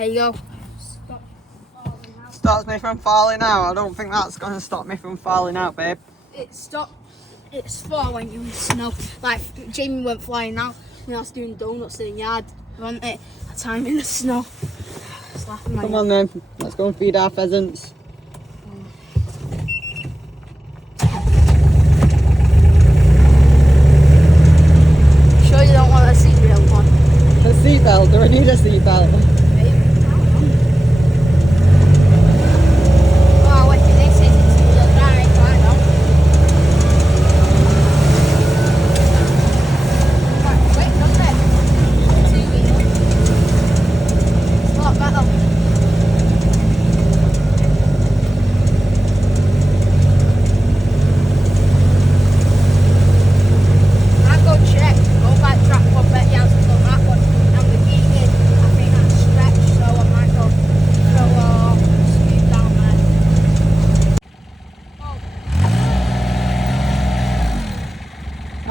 There you go. Stop falling out. Stops me from falling out. I don't think that's going to stop me from falling out, babe. It's for when you're in the snow. Like Jamie went flying out when I was doing donuts in the yard, wasn't it? That time in the snow. Come on then, let's go and feed our pheasants. Sure you don't want a seatbelt on? A seatbelt? Do I need a seatbelt?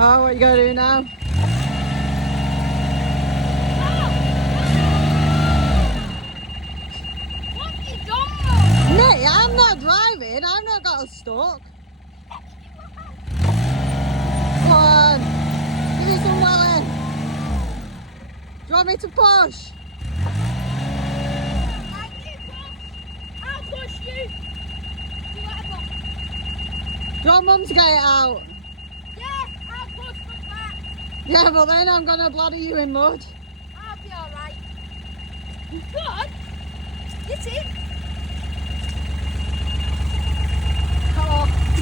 Oh, what are you going to do now? What have you done? Mate, I'm not driving. I've not got us stuck. Come on. Give me some welling. Do you want me to push? I'll push you. Do whatever. Do you want Mum to get it out? Yeah, but then I'm gonna bladder you in mud. I'll be alright. You could? Get in.